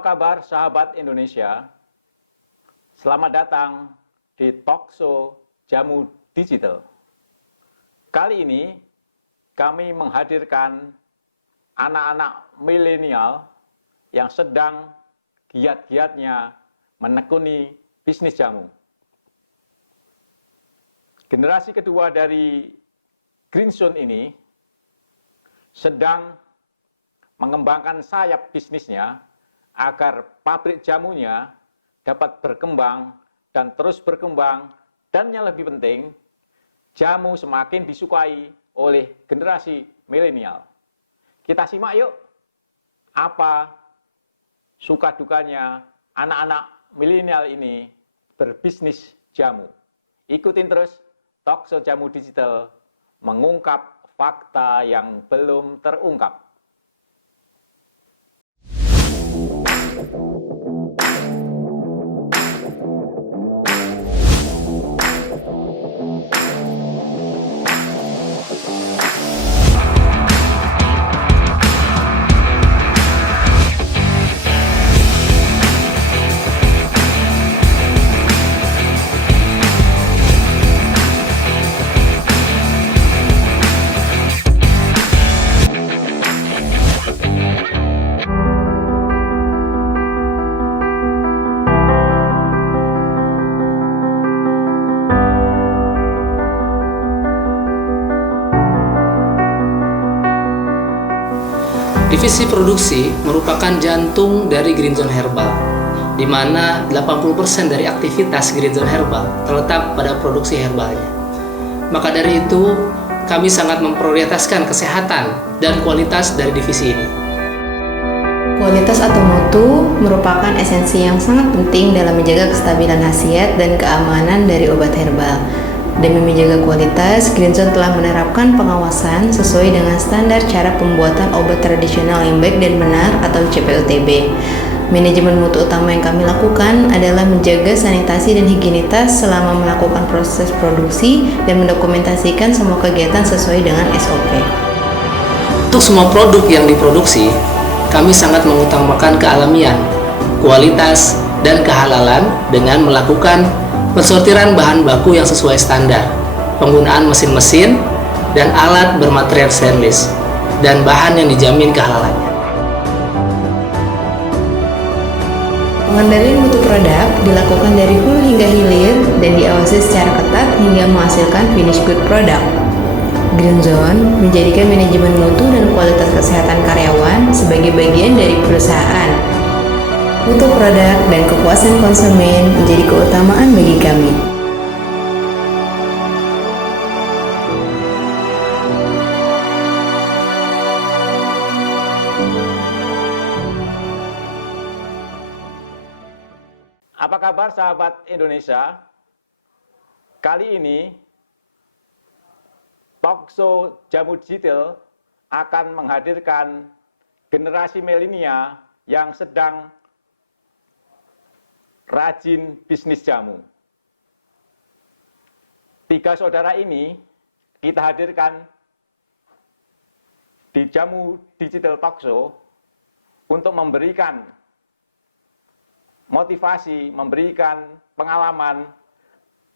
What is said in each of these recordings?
Apa kabar sahabat Indonesia? Selamat datang di Talkshow Jamu Digital. Kali ini kami menghadirkan anak-anak milenial yang sedang giat-giatnya menekuni bisnis jamu. Generasi kedua dari Green Zone ini sedang mengembangkan sayap bisnisnya agar pabrik jamunya dapat berkembang dan terus berkembang, dan yang lebih penting, jamu semakin disukai oleh generasi milenial. Kita simak yuk, apa suka dukanya anak-anak milenial ini berbisnis jamu. Ikutin terus Talkshow Jamu Digital mengungkap fakta yang belum terungkap. Divisi produksi merupakan jantung dari Green Zone Herbal, di mana 80% dari aktivitas Green Zone Herbal terletak pada produksi herbalnya. Maka dari itu, kami sangat memprioritaskan kesehatan dan kualitas dari divisi ini. Kualitas atau mutu merupakan esensi yang sangat penting dalam menjaga kestabilan khasiat dan keamanan dari obat herbal. Demi menjaga kualitas, Green Zone telah menerapkan pengawasan sesuai dengan standar cara pembuatan obat tradisional yang baik dan benar atau CPOTB. Manajemen mutu utama yang kami lakukan adalah menjaga sanitasi dan higienitas selama melakukan proses produksi dan mendokumentasikan semua kegiatan sesuai dengan SOP. Untuk semua produk yang diproduksi, kami sangat mengutamakan kealamian, kualitas, dan kehalalan dengan melakukan pensortiran bahan baku yang sesuai standar, penggunaan mesin-mesin dan alat bermaterial stainless, dan bahan yang dijamin kehalalannya. Pengendalian mutu produk dilakukan dari hulu hingga hilir dan diawasi secara ketat hingga menghasilkan finish good product. Green Zone menjadikan manajemen mutu dan kualitas kesehatan karyawan sebagai bagian dari perusahaan. Mutu produk dan kepuasan konsumen menjadi keutamaan bagi kami. Apa kabar sahabat Indonesia? Kali ini Talkshow Jamu Digital akan menghadirkan generasi milenial yang sedang rajin bisnis jamu. 3 saudara ini kita hadirkan di Jamu Digital Talkshow untuk memberikan motivasi, memberikan pengalaman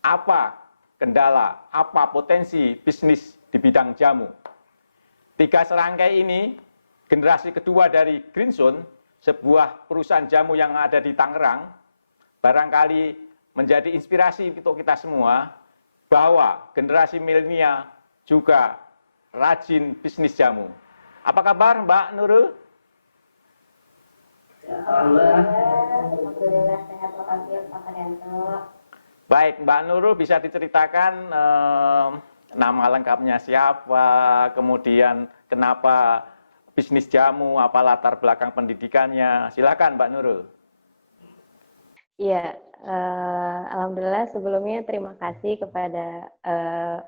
apa kendala, apa potensi bisnis di bidang jamu. 3 serangkai ini generasi kedua dari Green Zone, sebuah perusahaan jamu yang ada di Tangerang, barangkali menjadi inspirasi untuk kita semua bahwa generasi milenial juga rajin bisnis jamu. Apa kabar Mbak Nurul? Alhamdulillah sehat walafiat Pak Haryanto. Baik, Mbak Nurul bisa diceritakan nama lengkapnya siapa, kemudian kenapa bisnis jamu, apa latar belakang pendidikannya. Silakan Mbak Nurul. Iya, alhamdulillah sebelumnya terima kasih kepada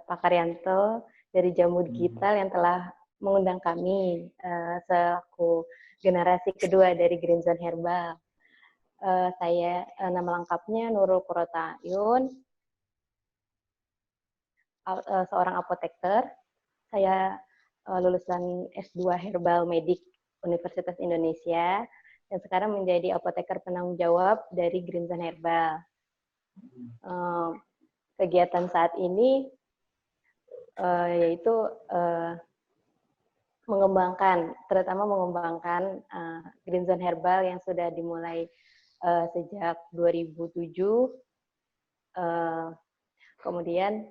Pak Haryanto dari Jamu Digital yang telah mengundang kami selaku generasi kedua dari Green Zone Herbal. Saya nama lengkapnya Nurul Qurrata Ayun, seorang apoteker. Saya lulusan S2 Herbal Medik Universitas Indonesia. yang sekarang menjadi apoteker penanggung jawab dari Greenson Herbal. Kegiatan saat ini yaitu terutama mengembangkan Greenson Herbal yang sudah dimulai sejak 2007. Kemudian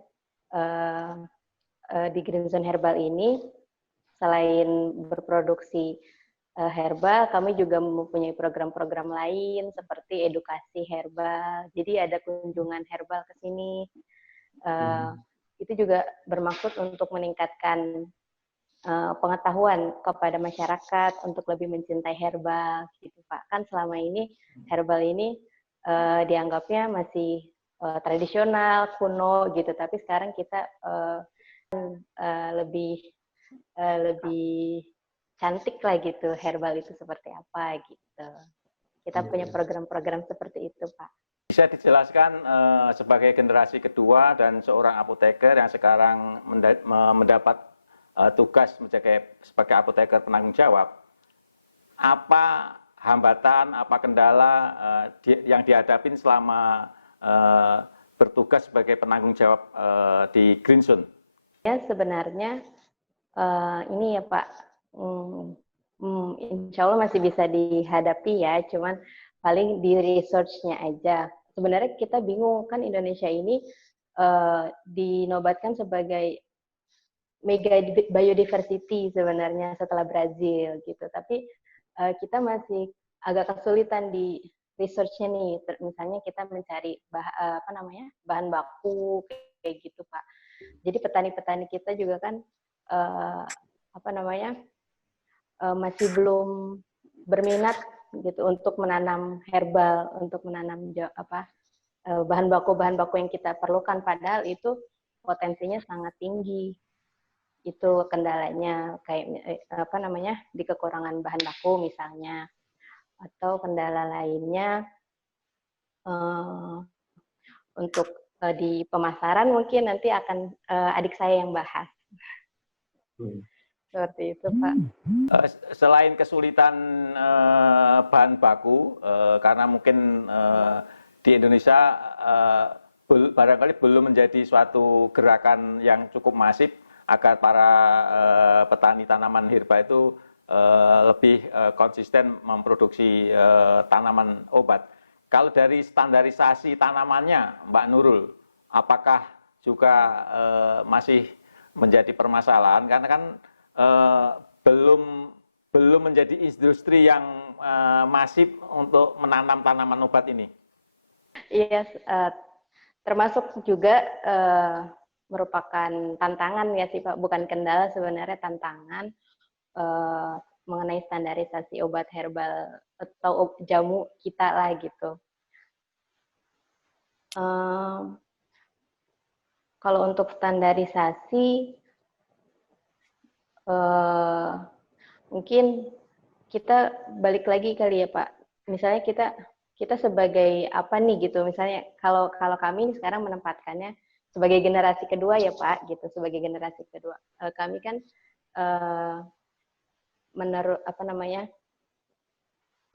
di Greenson Herbal ini selain berproduksi herbal, kami juga mempunyai program-program lain seperti edukasi herbal. Jadi ada kunjungan herbal ke sini. Itu juga bermaksud untuk meningkatkan pengetahuan kepada masyarakat untuk lebih mencintai herbal, gitu Pak. Kan selama ini herbal ini dianggapnya masih tradisional, kuno, gitu. Tapi sekarang kita lebih cantik lah gitu, herbal itu seperti apa gitu. Kita punya program-program seperti itu, Pak. Bisa dijelaskan sebagai generasi kedua dan seorang apoteker yang sekarang mendapat tugas sebagai apoteker penanggung jawab, apa hambatan, apa kendala yang dihadapin selama bertugas sebagai penanggung jawab di Greenson? Ya sebenarnya ini ya Pak, insya Allah masih bisa dihadapi ya, cuman paling di research-nya aja. Sebenarnya kita bingung, kan Indonesia ini dinobatkan sebagai mega biodiversity sebenarnya setelah Brazil gitu, tapi kita masih agak kesulitan di research-nya nih. Misalnya kita mencari bahan baku kayak gitu Pak. Jadi petani-petani kita juga kan masih belum berminat gitu untuk menanam herbal, untuk menanam bahan baku yang kita perlukan, padahal itu potensinya sangat tinggi. Itu kendalanya, kayak di kekurangan bahan baku misalnya, atau kendala lainnya untuk di pemasaran mungkin nanti akan adik saya yang bahas. Seperti itu Pak. Selain kesulitan bahan baku, karena mungkin di Indonesia barangkali belum menjadi suatu gerakan yang cukup masif agar para petani tanaman herba itu lebih konsisten memproduksi tanaman obat. Kalau dari standarisasi tanamannya, Mbak Nurul, apakah juga masih menjadi permasalahan? Karena kan belum menjadi industri yang masif untuk menanam tanaman obat ini. Iya, termasuk juga merupakan tantangan ya sih Pak, bukan kendala sebenarnya, tantangan mengenai standarisasi obat herbal atau jamu kita lah gitu. Kalau untuk standarisasi mungkin kita balik lagi kali ya Pak. Misalnya kita sebagai apa nih gitu. Misalnya kalau kami sekarang menempatkannya sebagai generasi kedua ya Pak gitu. Sebagai generasi kedua, kami kan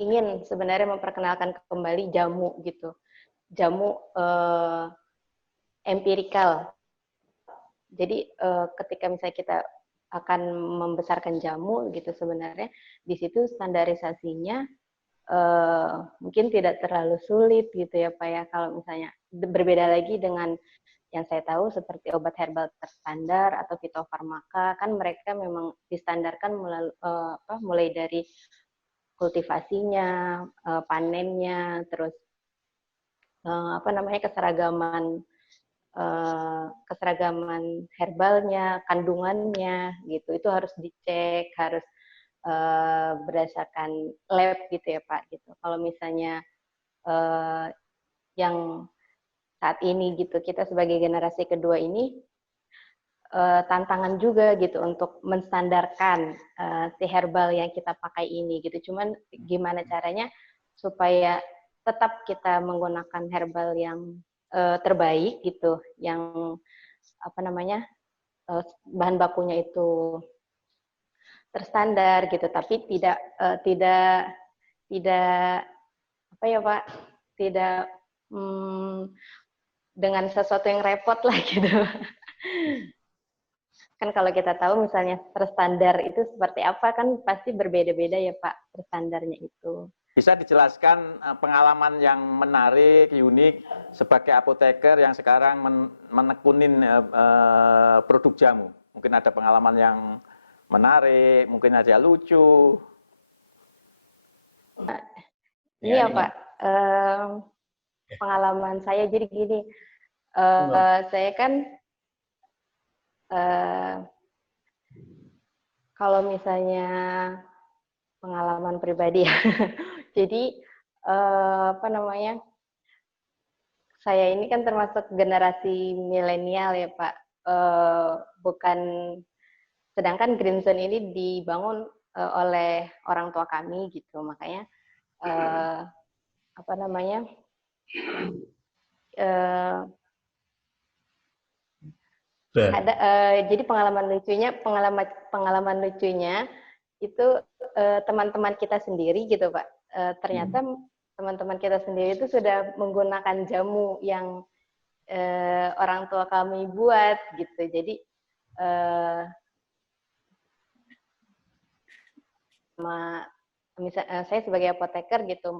ingin sebenarnya memperkenalkan kembali jamu gitu. Jamu empirikal. Jadi ketika misalnya kita akan membesarkan jamu gitu, sebenarnya di situ standarisasinya mungkin tidak terlalu sulit gitu ya Pak ya. Kalau misalnya berbeda lagi dengan yang saya tahu seperti obat herbal terstandar atau fitofarmaka, kan mereka memang distandarkan mulai dari kultivasinya, panennya, terus keseragaman herbalnya, kandungannya gitu, itu harus dicek, harus berdasarkan lab gitu ya Pak gitu. Kalau misalnya yang saat ini gitu, kita sebagai generasi kedua ini tantangan juga gitu untuk menstandarkan si herbal yang kita pakai ini gitu. Cuman gimana caranya supaya tetap kita menggunakan herbal yang terbaik gitu, yang bahan bakunya itu terstandar gitu, tapi tidak tidak apa ya Pak, tidak dengan sesuatu yang repot lah gitu. Kan kalau kita tahu misalnya terstandar itu seperti apa kan pasti berbeda-beda ya Pak terstandarnya itu. Bisa dijelaskan pengalaman yang menarik, unik sebagai apoteker yang sekarang menekunin produk jamu. Mungkin ada pengalaman yang menarik, mungkin ada lucu. Iya Pak, pengalaman saya jadi gini, saya kan kalau misalnya pengalaman pribadi ya, jadi apa namanya, saya ini kan termasuk generasi milenial ya Pak, bukan, sedangkan Green Zone ini dibangun oleh orang tua kami gitu, makanya apa namanya, ada jadi pengalaman lucunya itu teman-teman kita sendiri gitu Pak, ternyata teman-teman kita sendiri itu sudah menggunakan jamu yang orang tua kami buat gitu. Jadi saya sebagai apoteker gitu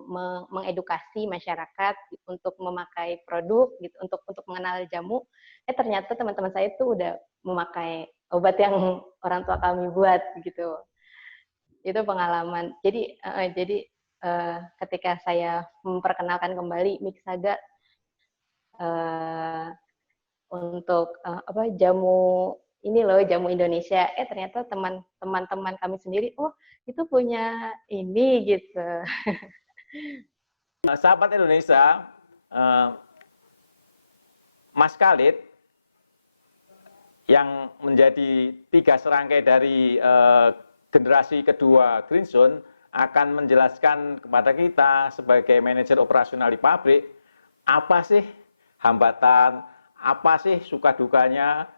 mengedukasi masyarakat untuk memakai produk gitu, untuk mengenal jamu. Ternyata teman-teman saya itu udah memakai obat yang orang tua kami buat gitu. Itu pengalaman. Jadi ketika saya memperkenalkan kembali Mixaga untuk jamu ini loh, jamu Indonesia, ternyata teman-teman kami sendiri, oh itu punya ini gitu. Sahabat Indonesia, Mas Khalid yang menjadi 3 serangkai dari generasi kedua Green Zone akan menjelaskan kepada kita sebagai manajer operasional di pabrik, apa sih hambatan, apa sih suka dukanya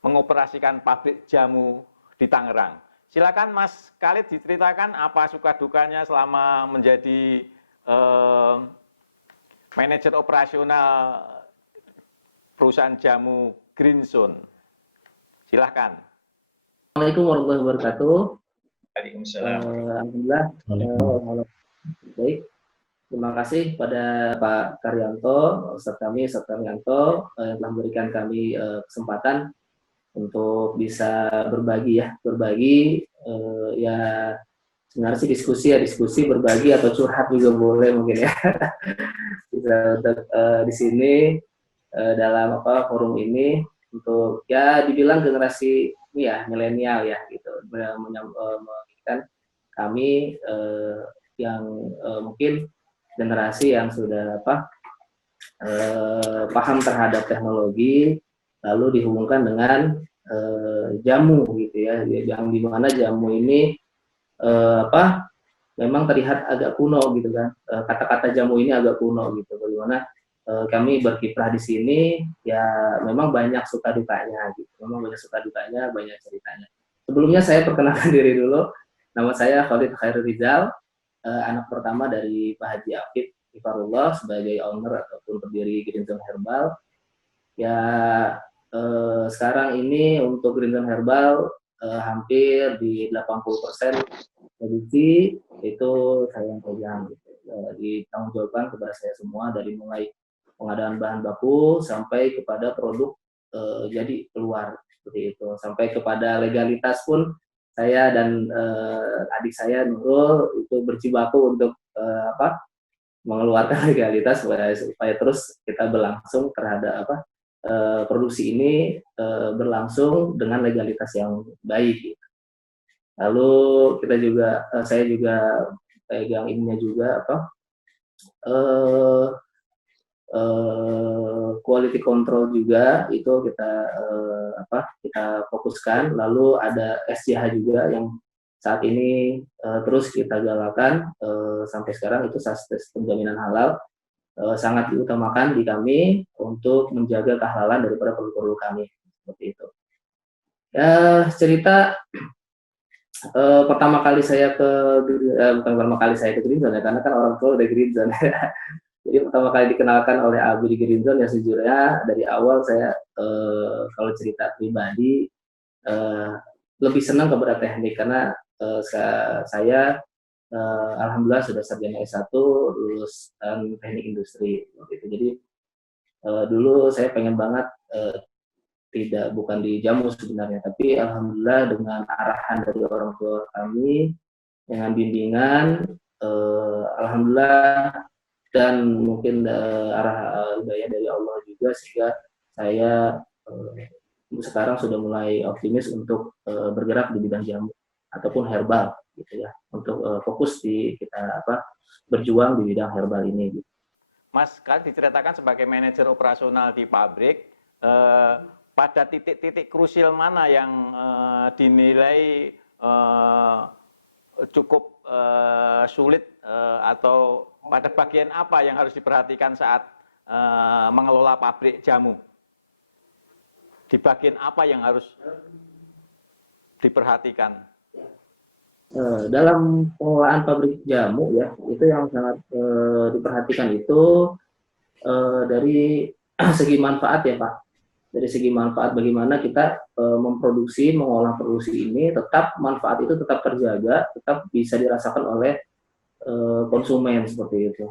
mengoperasikan pabrik jamu di Tangerang. Silakan Mas Khalid diceritakan apa suka dukanya selama menjadi manajer operasional perusahaan jamu Green Zone. Silahkan. Assalamualaikum warahmatullahi wabarakatuh. Waalaikumsalam. Alhamdulillah. Baik. Terima kasih pada Pak Karyanto, Ustadz kami, Ustadz Karyanto, yang telah memberikan kami kesempatan untuk bisa berbagi ya sebenarnya sih diskusi berbagi atau curhat juga boleh mungkin ya. Bisa di sini dalam forum ini untuk ya dibilang generasi ini ya milenial ya gitu, menyampaikan kami yang mungkin generasi yang sudah paham terhadap teknologi, lalu dihubungkan dengan jamu gitu ya, yang dimana jamu ini memang terlihat agak kuno gitu kan, kata-kata jamu ini agak kuno gitu. Bagaimana kami berkiprah di sini ya memang banyak suka dukanya gitu, banyak ceritanya. Sebelumnya saya perkenalkan diri dulu, nama saya Khalid Khairul Rizal, anak pertama dari Pak Haji Afif Ifarullah sebagai owner ataupun pendiri Green Zone Herbal. Ya sekarang ini untuk Green Zone Herbal hampir di 80% produksi itu saya yang pegang gitu. Ditanggungjawabkan kepada saya semua, dari mulai pengadaan bahan baku sampai kepada produk jadi keluar seperti itu, sampai kepada legalitas pun saya dan adik saya Nurul itu berjibaku untuk mengeluarkan legalitas supaya terus kita berlangsung terhadap produksi ini berlangsung dengan legalitas yang baik. Lalu kita juga saya juga pegang ininya juga quality control juga itu kita fokuskan. Lalu ada SCH juga yang saat ini terus kita galakan sampai sekarang, itu sistem jaminan halal sangat diutamakan di kami untuk menjaga kehalalan daripada produk-produk kami seperti itu. Ya, cerita Pertama kali saya ke bukan pertama kali saya ke Green Zone ya, karena kan orang tua udah Green Zone. Jadi pertama kali dikenalkan oleh Abi di Green Zone, ya sejujurnya dari awal saya kalau cerita pribadi eh, lebih senang kepada teknik, karena saya alhamdulillah sudah sarjana S1, lulus teknik industri gitu. Jadi dulu saya pengen banget tidak bukan di jamu sebenarnya, tapi alhamdulillah dengan arahan dari orang tua kami, dengan bimbingan, alhamdulillah, dan mungkin arah hidayah dari Allah juga, sehingga saya sekarang sudah mulai optimis untuk bergerak di bidang jamu ataupun herbal gitu ya, untuk fokus di kita berjuang di bidang herbal ini gitu. Mas, kan diceritakan sebagai manajer operasional di pabrik, pada titik-titik krusial mana yang dinilai cukup sulit, atau pada bagian apa yang harus diperhatikan saat mengelola pabrik jamu? Di bagian apa yang harus diperhatikan? Dalam pengelolaan pabrik jamu ya, itu yang sangat diperhatikan itu dari segi manfaat ya Pak. Dari segi manfaat, bagaimana kita memproduksi, mengolah produksi ini tetap manfaat itu tetap terjaga, tetap bisa dirasakan oleh konsumen seperti itu.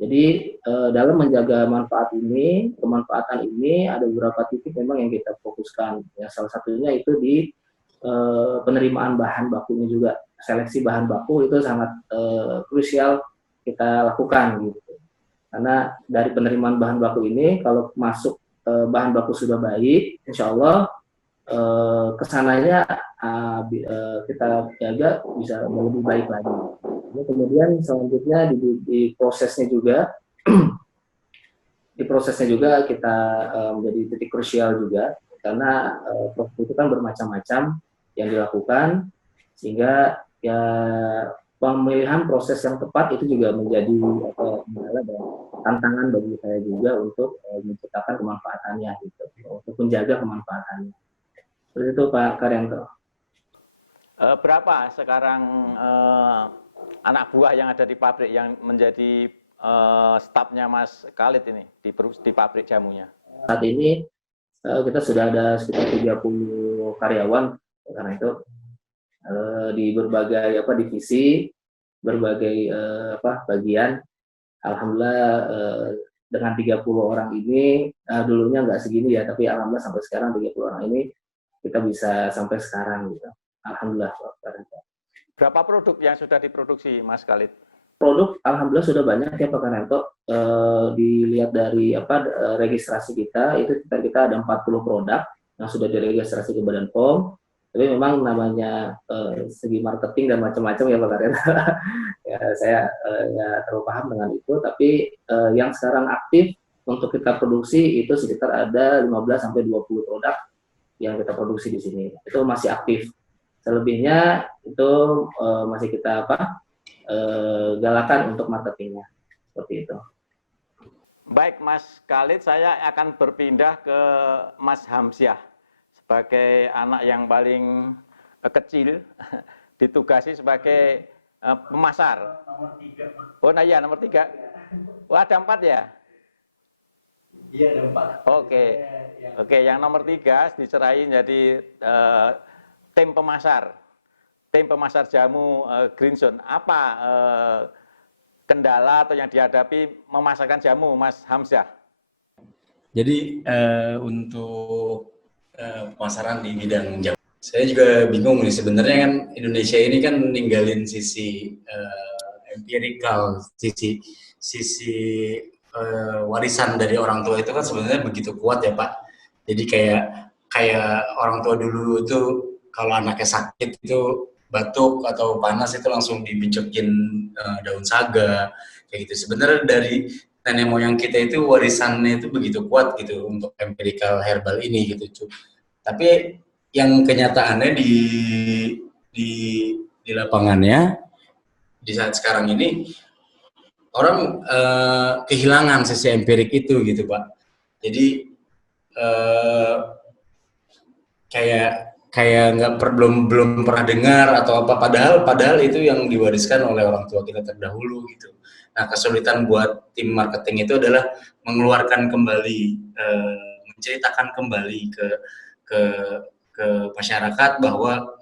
Jadi dalam menjaga manfaat ini, kemanfaatan ini ada beberapa titik memang yang kita fokuskan. Ya, salah satunya itu di penerimaan bahan bakunya juga. Seleksi bahan baku itu sangat krusial kita lakukan gitu. Karena dari penerimaan bahan baku ini, kalau masuk bahan baku sudah baik, insya Allah kesananya kita jaga bisa lebih baik lagi. Kemudian selanjutnya di prosesnya juga kita menjadi titik krusial juga, karena proses itu kan bermacam-macam yang dilakukan, sehingga ya pemilihan proses yang tepat itu juga menjadi kendala dan tantangan bagi saya juga untuk menciptakan kemanfaatannya gitu, untuk menjaga kemanfaatannya. Seperti itu Pak Karyanto. Berapa sekarang anak buah yang ada di pabrik yang menjadi stafnya Mas Khalid ini di pabrik jamunya? Saat ini kita sudah ada sekitar 30 karyawan, karena itu di berbagai divisi, berbagai bagian. Alhamdulillah dengan 30 orang ini, dulunya nggak segini ya, tapi alhamdulillah sampai sekarang 30 orang ini kita bisa sampai sekarang gitu. Alhamdulillah. Berapa produk yang sudah diproduksi Mas Khalid? Produk alhamdulillah sudah banyak ya Pak Karyanto. Dilihat dari registrasi kita, itu kita ada 40 produk yang sudah diregistrasi ke Badan POM. Tapi memang namanya segi marketing dan macam-macam ya Pak Karyanto. Ya, saya nggak terlalu paham dengan itu, tapi yang sekarang aktif untuk kita produksi itu sekitar ada 15-20 produk yang kita produksi di sini. Itu masih aktif. Selebihnya itu masih kita galakan untuk marketingnya, seperti itu. Baik Mas Khalid, saya akan berpindah ke Mas Hamsyah sebagai anak yang paling kecil, ditugasi sebagai pemasar. Nomor 3. Oh, nah iya, nomor 3. Wah, ada 4 ya? Iya, ada 4. Oke, yang nomor 3 diserahin jadi tim pemasar jamu Green Zone. Apa kendala atau yang dihadapi memasarkan jamu, Mas Hamsyah? Jadi untuk pemasaran di bidang jamu, saya juga bingung nih sebenarnya. Kan Indonesia ini kan ninggalin sisi empirikal, sisi warisan dari orang tua itu kan sebenarnya begitu kuat ya Pak. Jadi kayak orang tua dulu itu kalau anaknya sakit itu batuk atau panas itu langsung dibicokin daun saga kayak gitu. Sebenarnya dari nenek moyang kita itu warisannya itu begitu kuat gitu untuk empirical herbal ini gitu. Tapi yang kenyataannya di lapangannya di saat sekarang ini orang kehilangan sisi empirik itu gitu Pak. Jadi kayak kayak nggak belum pernah dengar atau apa, padahal itu yang diwariskan oleh orang tua kita terdahulu gitu. Nah, kesulitan buat tim marketing itu adalah mengeluarkan kembali, menceritakan kembali ke ke masyarakat bahwa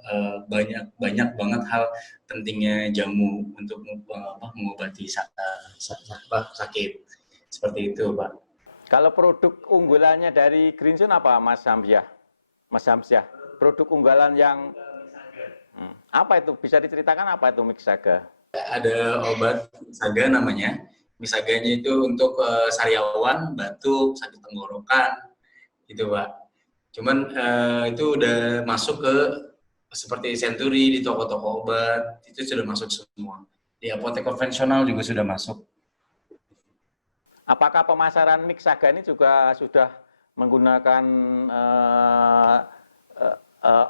banyak banget hal pentingnya jamu untuk mengobati sakit seperti itu, Pak. Kalau produk unggulannya dari Greensun apa, Mas Hamzah? Mas Hamzah, produk unggulan yang apa itu? Bisa diceritakan apa itu Mixaga? Ada obat Mixaga namanya. Mixaganya itu untuk sariawan, batuk, sakit tenggorokan, gitu Pak. Cuman itu udah masuk ke seperti Century di toko-toko obat, itu sudah masuk semua. Di apotek konvensional juga sudah masuk. Apakah pemasaran Mixaga ini juga sudah menggunakan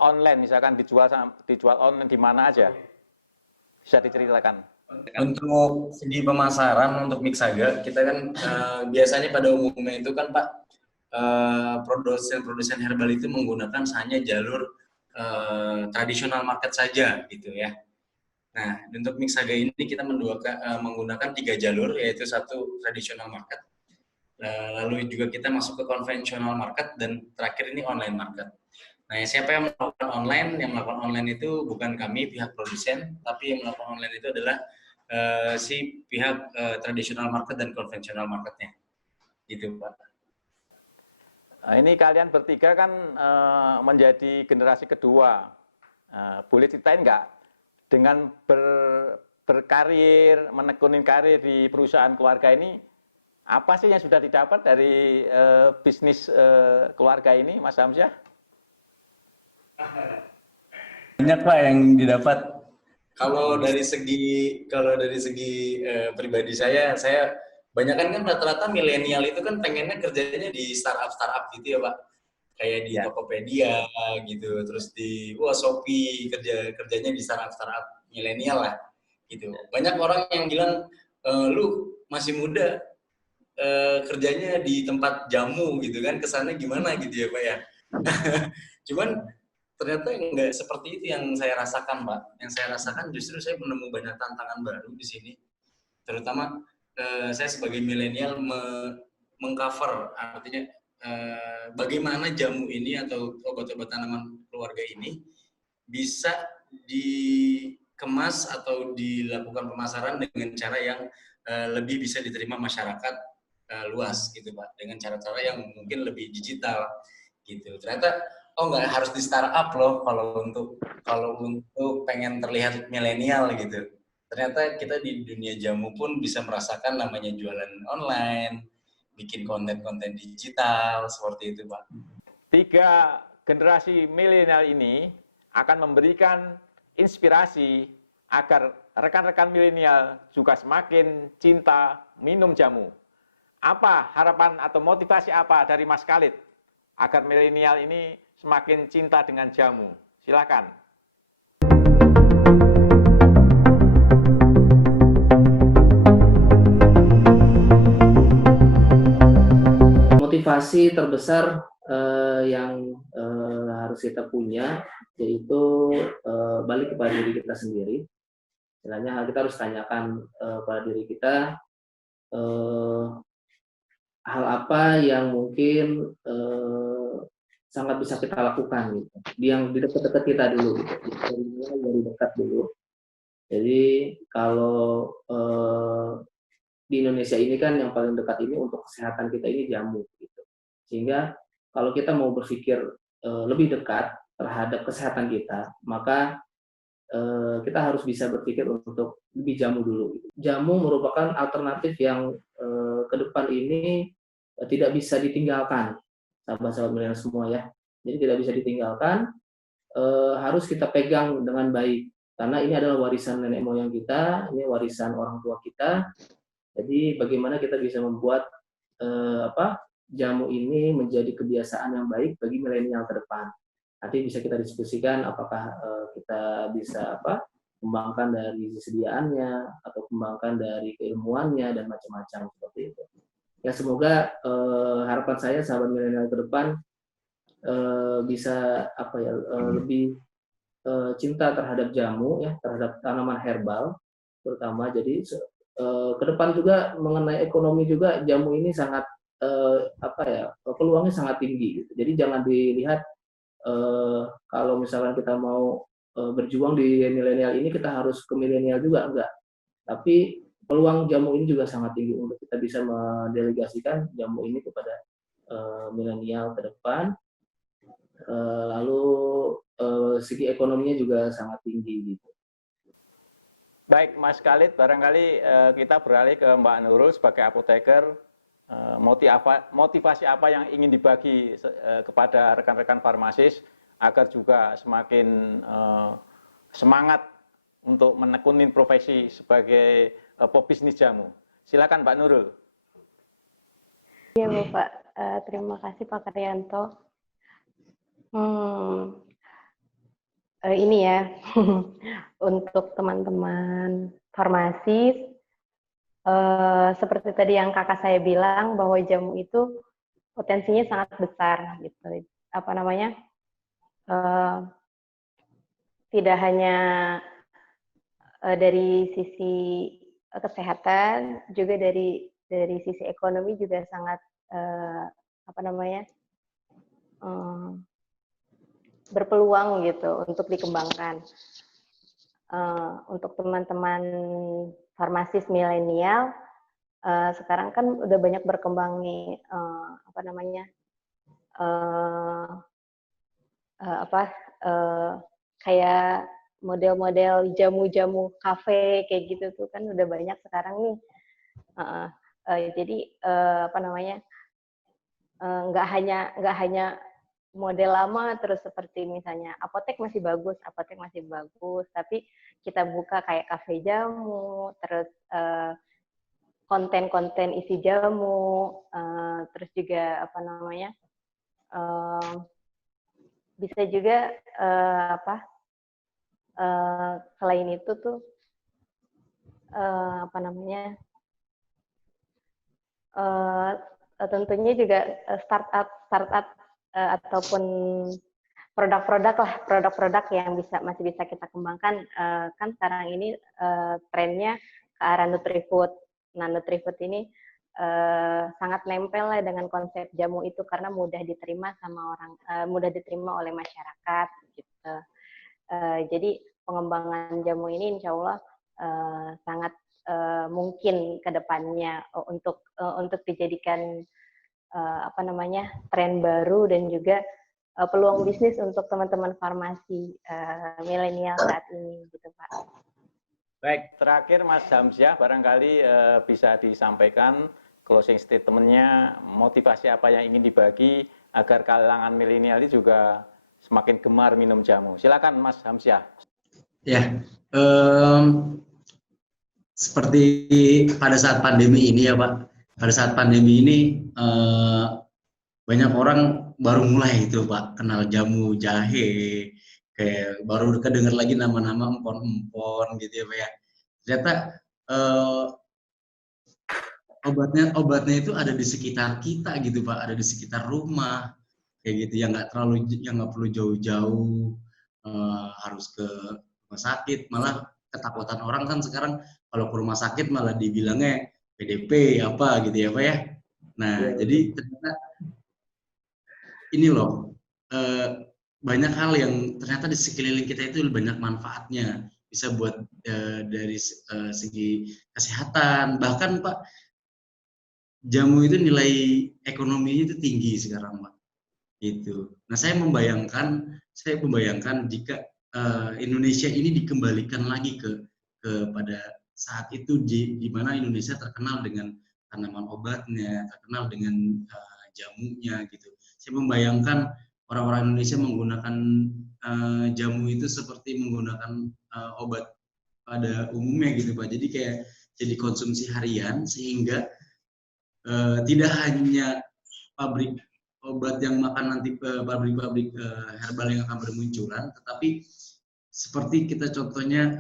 online, misalkan dijual online di mana aja? Bisa diceritakan? Untuk segi pemasaran untuk Mixaga, kita kan biasanya pada umumnya itu kan Pak, produsen herbal itu menggunakan hanya jalur tradisional market saja gitu ya. Nah, untuk Mixaga ini kita menggunakan 3 jalur, yaitu satu tradisional market, lalu juga kita masuk ke konvensional market, dan terakhir ini online market. Nah, siapa yang melakukan online? Yang melakukan online itu bukan kami, pihak produsen, tapi yang melakukan online itu adalah si pihak tradisional market dan konvensional marketnya. Gitu, Pak. Ini kalian bertiga kan menjadi generasi kedua. Boleh ceritain nggak dengan berkarir, menekunin karir di perusahaan keluarga ini, apa sih yang sudah didapat dari bisnis keluarga ini, Mas Hamzah? Banyak Pak yang didapat. Kalau dari segi pribadi saya banyak kan rata-rata milenial itu kan pengennya kerjanya di startup gitu ya Pak. Kayak di Tokopedia gitu, terus di Shopee, kerjanya di startup milenial lah gitu. Banyak orang yang bilang lu masih muda, kerjanya di tempat jamu gitu kan, kesannya gimana gitu ya Pak ya. Cuman ternyata nggak seperti itu yang saya rasakan Pak. Yang saya rasakan justru saya menemu banyak tantangan baru di sini. Terutama saya sebagai milenial mengcover, artinya bagaimana jamu ini atau obat-obat tanaman keluarga ini bisa dikemas atau dilakukan pemasaran dengan cara yang lebih bisa diterima masyarakat luas gitu Pak, dengan cara-cara yang mungkin lebih digital gitu. Ternyata nggak harus di startup loh kalau untuk pengen terlihat milenial gitu. Ternyata kita di dunia jamu pun bisa merasakan namanya jualan online, bikin konten-konten digital, seperti itu Pak. 3 generasi milenial ini akan memberikan inspirasi agar rekan-rekan milenial juga semakin cinta minum jamu. Apa harapan atau motivasi apa dari Mas Khalid agar milenial ini semakin cinta dengan jamu? Silakan. Motivasi terbesar yang harus kita punya yaitu balik kepada diri kita sendiri. Istilahnya kita harus tanyakan pada diri kita hal apa yang mungkin sangat bisa kita lakukan gitu. Yang di dekat-dekat kita dulu gitu. Dari dekat dulu. Jadi kalau di Indonesia ini kan yang paling dekat ini untuk kesehatan kita ini jamu gitu. Sehingga kalau kita mau berpikir lebih dekat terhadap kesehatan kita, maka kita harus bisa berpikir untuk lebih jamu dulu. Jamu merupakan alternatif yang ke depan ini tidak bisa ditinggalkan, sahabat-sahabat milenial semua ya. Jadi tidak bisa ditinggalkan, harus kita pegang dengan baik karena ini adalah warisan nenek moyang kita, ini warisan orang tua kita. Jadi bagaimana kita bisa membuat jamu ini menjadi kebiasaan yang baik bagi milenial ke depan. Nanti bisa kita diskusikan apakah kita bisa kembangkan dari kesediaannya atau kembangkan dari keilmuannya dan macam-macam seperti itu. Ya semoga harapan saya sahabat milenial ke depan bisa apa ya, lebih cinta terhadap jamu ya, terhadap tanaman herbal terutama. Jadi ke depan juga mengenai ekonomi juga jamu ini sangat apa ya, peluangnya sangat tinggi gitu. Jadi jangan dilihat kalau misalkan kita mau berjuang di milenial ini kita harus ke milenial juga, enggak. Tapi peluang jamu ini juga sangat tinggi untuk kita bisa mendelegasikan jamu ini kepada milenial ke depan. Lalu segi ekonominya juga sangat tinggi gitu. Baik, Mas Khalid, barangkali kita beralih ke Mbak Nurul sebagai apoteker. Motivasi apa yang ingin dibagi kepada rekan-rekan farmasis agar juga semakin semangat untuk menekunin profesi sebagai pebisnis jamu. Silakan Mbak Nurul. Iya Bapak, terima kasih Pak Karyanto. Ini ya, untuk teman-teman farmasis, seperti tadi yang kakak saya bilang bahwa jamu itu potensinya sangat besar gitu. Apa namanya? Tidak hanya dari sisi kesehatan, juga dari sisi ekonomi juga sangat apa namanya? Berpeluang gitu untuk dikembangkan. Untuk teman-teman farmasis milenial, sekarang kan udah banyak berkembang nih apa namanya, kayak model-model jamu-jamu kafe kayak gitu tuh kan udah banyak sekarang nih. Jadi apa namanya, nggak hanya model lama terus seperti misalnya apotek masih bagus, tapi kita buka kayak kafe jamu, terus konten-konten isi jamu, terus juga apa namanya, bisa juga selain itu tuh apa namanya, tentunya juga startup ataupun produk-produk yang masih bisa kita kembangkan. Kan sekarang ini trennya ke arah Nutrifood. Nah, Nutrifood ini sangat nempel lah dengan konsep jamu itu karena mudah diterima sama orang, mudah diterima oleh masyarakat gitu. Jadi pengembangan jamu ini insya Allah sangat mungkin ke depannya untuk dijadikan apa namanya, tren baru dan juga peluang bisnis untuk teman-teman farmasi milenial saat ini gitu Pak. Baik, terakhir Mas Hamsyah barangkali bisa disampaikan closing statement-nya, motivasi apa yang ingin dibagi agar kalangan milenial ini juga semakin gemar minum jamu. Silakan Mas Hamsyah. Ya, seperti pada saat pandemi ini ya Pak, pada saat pandemi ini banyak orang baru mulai itu Pak, kenal jamu jahe, kayak baru kedengar lagi nama-nama empon-empon gitu ya Pak ya. Ternyata obatnya itu ada di sekitar kita gitu Pak, ada di sekitar rumah kayak gitu, yang nggak perlu jauh-jauh harus ke rumah sakit. Malah ketakutan orang kan sekarang kalau ke rumah sakit malah dibilangnya PDP apa gitu ya Pak ya. Nah jadi ternyata ini loh, banyak hal yang ternyata di sekeliling kita itu banyak manfaatnya, bisa buat dari segi kesehatan. Bahkan Pak, jamu itu nilai ekonominya itu tinggi sekarang Pak, gitu. Nah saya membayangkan jika Indonesia ini dikembalikan lagi pada saat itu di mana Indonesia terkenal dengan tanaman obatnya, terkenal dengan jamunya gitu. Saya membayangkan orang-orang Indonesia menggunakan jamu itu seperti menggunakan obat pada umumnya gitu Pak. Jadi kayak jadi konsumsi harian, sehingga tidak hanya pabrik obat yang makan nanti pabrik-pabrik herbal yang akan bermunculan, tetapi seperti kita contohnya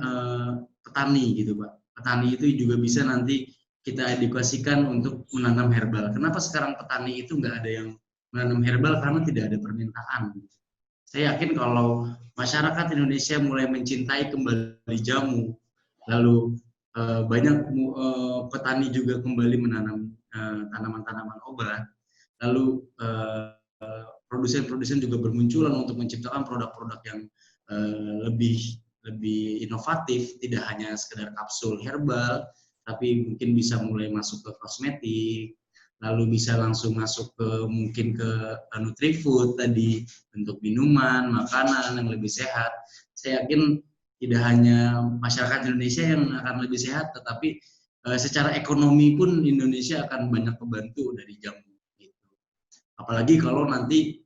petani gitu Pak. Petani itu juga bisa nanti kita edukasikan untuk menanam herbal. Kenapa sekarang petani itu nggak ada yang menanam herbal karena tidak ada permintaan. Saya yakin kalau masyarakat Indonesia mulai mencintai kembali jamu, lalu banyak petani juga kembali menanam tanaman-tanaman obat, lalu produsen-produsen juga bermunculan untuk menciptakan produk-produk yang lebih inovatif, tidak hanya sekedar kapsul herbal, tapi mungkin bisa mulai masuk ke kosmetik, lalu bisa langsung masuk ke mungkin ke Nutrifood tadi, bentuk minuman, makanan yang lebih sehat. Saya yakin tidak hanya masyarakat Indonesia yang akan lebih sehat, tetapi secara ekonomi pun Indonesia akan banyak kebantu dari jamu. Apalagi kalau nanti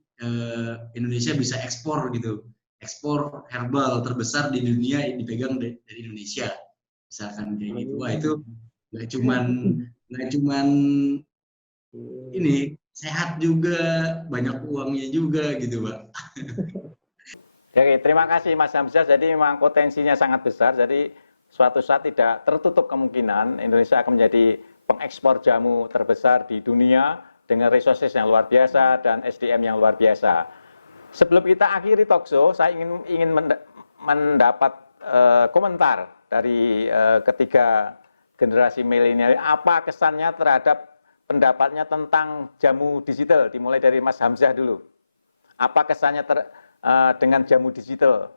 Indonesia bisa ekspor gitu, ekspor herbal terbesar di dunia dipegang dari Indonesia, misalkan kayak gitu. Wah itu nggak cuman ini sehat juga, banyak uangnya juga gitu, Pak. Oke, terima kasih Mas Hamzah. Jadi memang potensinya sangat besar. Jadi suatu saat tidak tertutup kemungkinan Indonesia akan menjadi pengekspor jamu terbesar di dunia dengan resources yang luar biasa dan SDM yang luar biasa. Sebelum kita akhiri talkshow, saya ingin mendapat komentar dari ketiga generasi milenial. Apa kesannya terhadap pendapatnya tentang jamu digital? Dimulai dari Mas Hamzah dulu. Apa kesannya dengan jamu digital?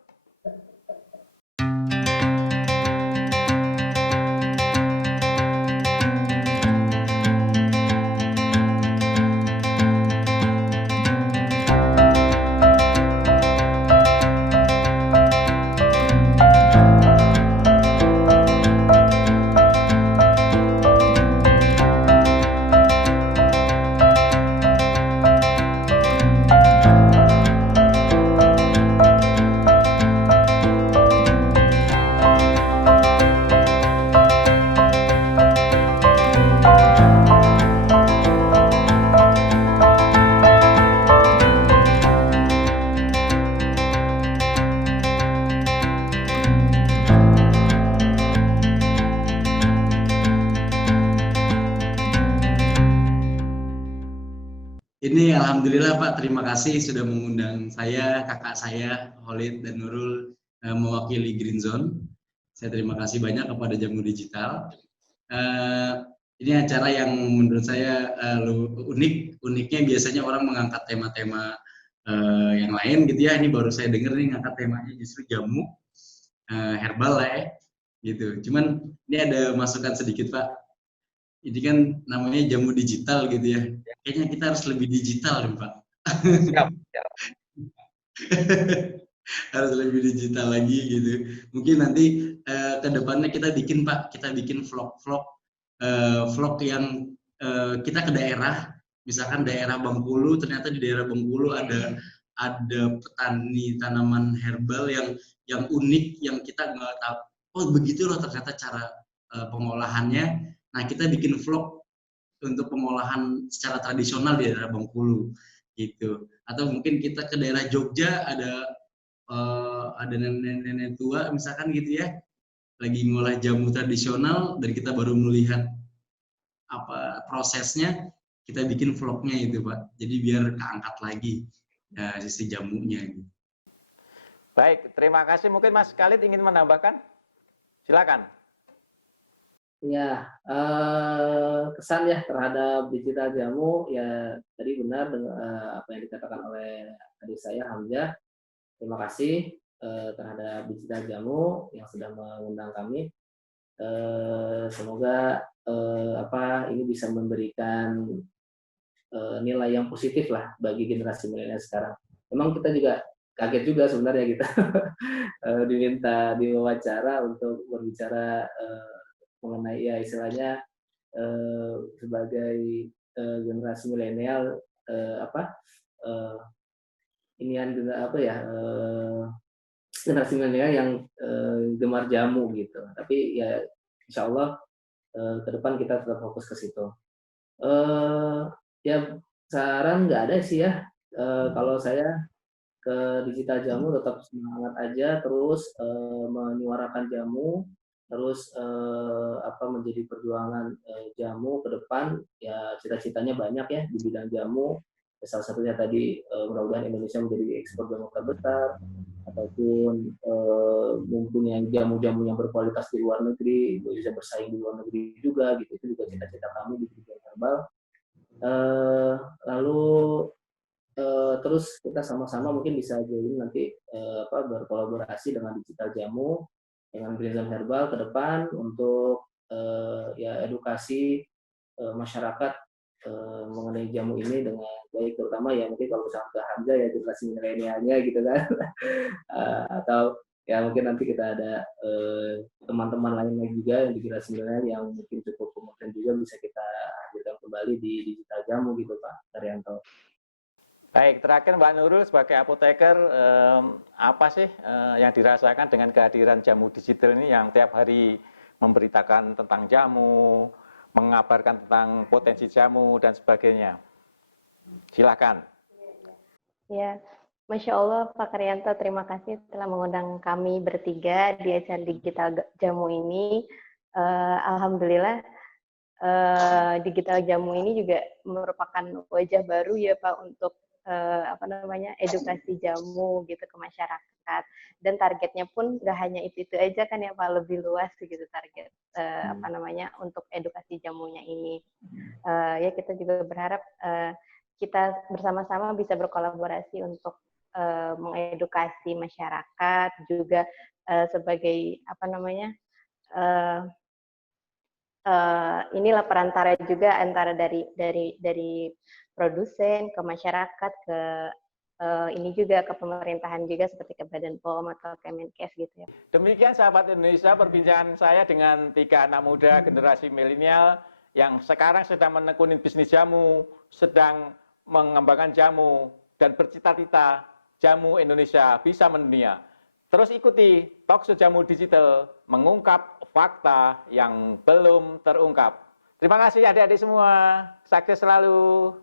Ini alhamdulillah Pak, terima kasih sudah mengundang saya, kakak saya, Khalid dan Nurul mewakili Green Zone. Saya terima kasih banyak kepada Jamu Digital. Ini acara yang menurut saya unik. Uniknya biasanya orang mengangkat tema-tema yang lain gitu ya. Ini baru saya dengar nih ngangkat temanya justru jamu herbal lah ya, gitu. Cuman ini ada masukan sedikit Pak. Ini kan namanya jamu digital gitu ya. Kayaknya kita harus lebih digital nih Pak. Siap. Harus lebih digital lagi gitu. Mungkin nanti ke depannya kita bikin Pak, kita bikin vlog yang kita ke daerah, misalkan daerah Bengkulu, ternyata di daerah Bengkulu ada petani tanaman herbal yang unik, yang kita nggak tahu. Oh begitu loh ternyata cara pengolahannya. Nah kita bikin vlog untuk pengolahan secara tradisional di daerah Bengkulu gitu. Atau mungkin kita ke daerah Jogja ada nenek-nenek tua misalkan gitu ya, lagi ngolah jamu tradisional dan kita baru melihat apa prosesnya, kita bikin vlognya itu Pak. Jadi biar keangkat lagi sisi jamunya. Gitu. Baik, terima kasih. Mungkin Mas Khalid ingin menambahkan? Silakan. Ya, kesan ya terhadap digital jamu ya tadi benar dengan apa yang dikatakan oleh adik saya Hamzah. Terima kasih terhadap digital jamu yang sudah mengundang kami. Semoga ini bisa memberikan nilai yang positif lah bagi generasi milenial sekarang. Memang kita juga kaget juga sebenarnya kita diminta diwawancara untuk berbicara mengenai ya istilahnya sebagai generasi milenial generasi milenial yang gemar jamu gitu. Tapi ya insya Allah ke depan kita tetap fokus ke situ. Ya saran nggak ada sih ya. Kalau saya ke digital jamu tetap semangat aja, terus menyuarakan jamu, terus menjadi perjuangan jamu ke depan. Ya cita-citanya banyak ya di bidang jamu. salah satunya tadi mudah-mudahan Indonesia menjadi ekspor jamu terbesar, ataupun mempunyai jamu-jamu yang berkualitas di luar negeri, bisa bersaing di luar negeri juga gitu. Itu juga cita-cita kami di Bidang Herbal. Lalu terus kita sama-sama mungkin bisa join nanti berkolaborasi dengan Digital Jamu, dengan Green Herbal ke depan untuk ya edukasi masyarakat mengenai jamu ini dengan baik, terutama ya mungkin kalau misalnya Hamzah ya generasi milenialnya gitu kan. Atau ya mungkin nanti kita ada teman-teman lainnya juga yang di generasi milenial yang mungkin cukup kompeten juga, bisa kita hadirkan kembali di Digital Jamu gitu Pak Daryanto. Baik, terakhir Mbak Nurul sebagai apoteker, apa sih yang dirasakan dengan kehadiran jamu digital ini yang tiap hari memberitakan tentang jamu, mengabarkan tentang potensi jamu dan sebagainya? Silakan. Ya, Masya Allah Pak Karyanto, terima kasih telah mengundang kami bertiga di acara Digital Jamu ini. Alhamdulillah, Digital Jamu ini juga merupakan wajah baru ya Pak untuk edukasi jamu gitu ke masyarakat, dan targetnya pun nggak hanya itu aja kan ya Pak, lebih luas gitu target untuk edukasi jamunya ini. Ya kita juga berharap kita bersama-sama bisa berkolaborasi untuk mengedukasi masyarakat juga sebagai inilah perantara juga antara dari produsen ke masyarakat, ke ini juga ke pemerintahan juga seperti ke Badan POM atau Kemenkes gitu ya. Demikian sahabat Indonesia, perbincangan saya dengan 3 anak muda generasi milenial yang sekarang sedang menekuni bisnis jamu, sedang mengembangkan jamu, dan bercita-cita jamu Indonesia bisa mendunia. Terus ikuti Talkshow Jamu Digital mengungkap fakta yang belum terungkap. Terima kasih adik-adik semua. Sukses selalu.